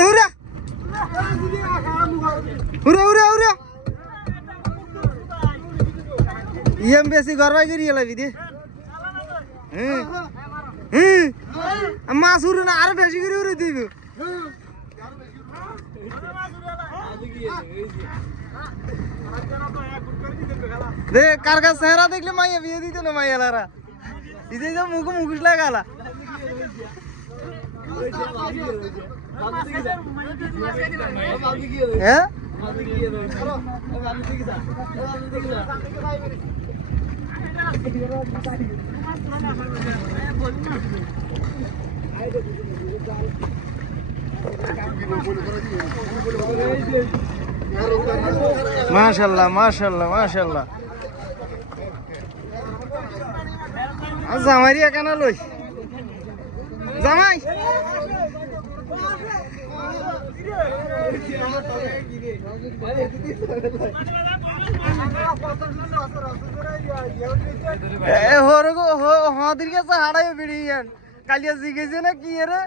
উড়া উড়া উড়া উড়া ইএম বেশি গরবাই করি এলাবি দে মাছ উড়ে না আরো বেশি করে উড়ে দিব দে কার কাছে চেহারা দেখলে মাইয়া বিয়ে দিত না মাইয়ালারা ইদে যে মুখোশ লাগালা হ্যাঁ মাশাআল্লাহ মাশাআল্লাহ মাশাআল্লাহ জামাইরিয়া কেনা লই জামাই হাড়াই বেড়িয়ে কালিয়া জিগেছে না কি রে